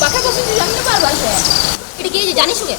পাখা বসে জানতে পারবা সে এটা কি জানিস কে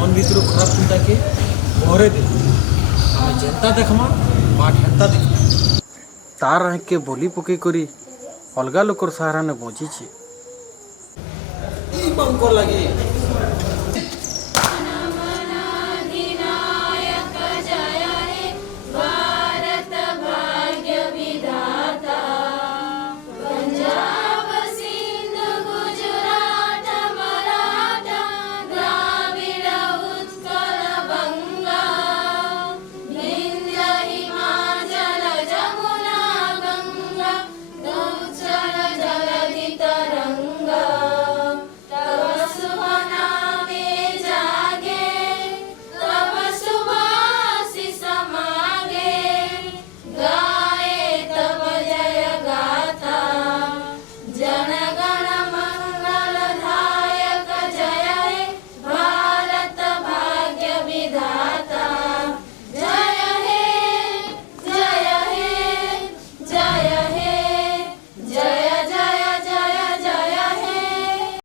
मन भीतर खराब चिंता के घरे दे हमें जेंता देखमा बाट हेंता देख तार रह के बोली पके करी अलगा लोकर सहारा ने बची छी ई बंको लगे